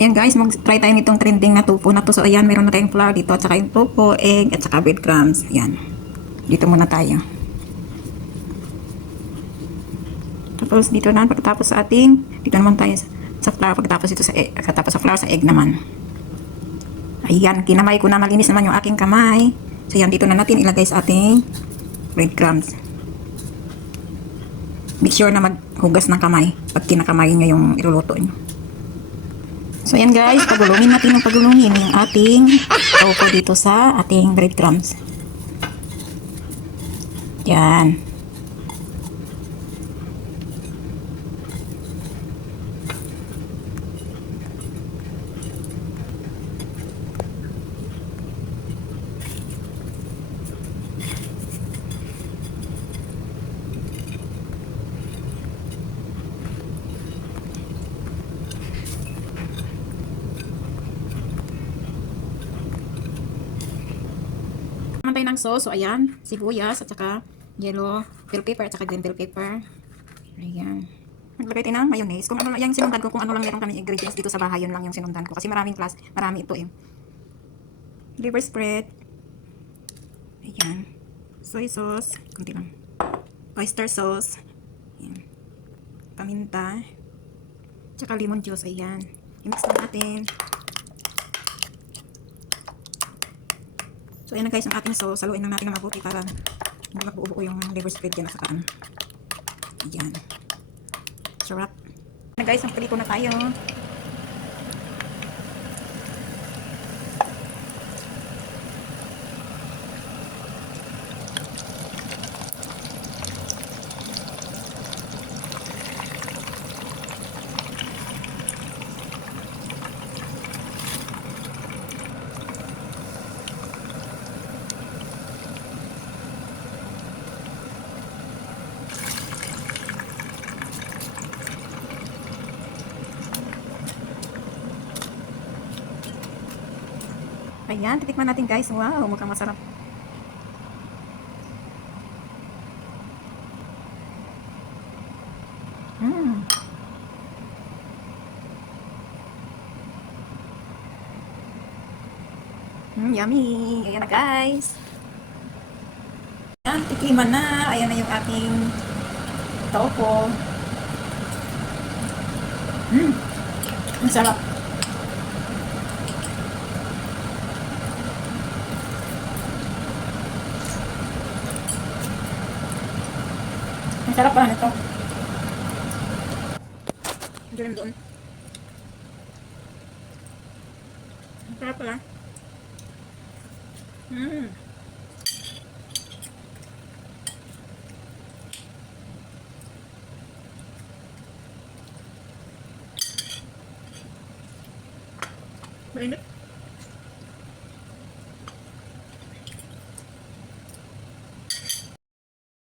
Ayan guys, mag-try tayo nitong trending na tofu na to. So ayan, meron na tayong flour dito at saka yung tofu, egg at saka breadcrumbs. Ayan. Dito muna tayo. Tapos dito na pagkatapos sa ating, dito naman tayo sa flour, pagkatapos dito sa egg, pagkatapos sa flour sa egg naman. Ayan, kinamay ko na, malinis naman yung aking kamay. So ayan, dito na natin ilagay sa ating breadcrumbs. Make sure na maghugas ng kamay pag kinakamay nyo yung iluluto nyo. So ayan guys, pagulungin natin ng pagulungin yung ating tofu dito sa ating breadcrumbs. Yan. Tayo ng sauce. So, ayan. Sibuyas at saka yellow bell pepper at saka green bell pepper. Ayan. Maglagay tayo ng mayonnaise. Kung ano lang, yung sinundan ko, kung ano lang meron kami ingredients dito sa bahay, yun lang yung sinundan ko. Kasi maraming class, marami ito eh. Liver spread. Ayan. Soy sauce. Kunti lang. Oyster sauce. Ayan. Paminta. Tsaka lemon juice. Ayan. I-mix na natin. So, ayan na guys ang ating sauce. Saluin lang natin na mabuti para hindi magbuo-buo yung liver spread dyan sa kaan. Ayan. Sarap. Na guys, ang prito na tayo. Ayan, titikman natin guys. Wow, mukhang masarap. Yummy! Ayan na guys. Ayan, tikiman na. Ayan na yung ating tofu. Masarap. Ang sarap pa nito. Diyan doon. Ang sarap pala. Mainit.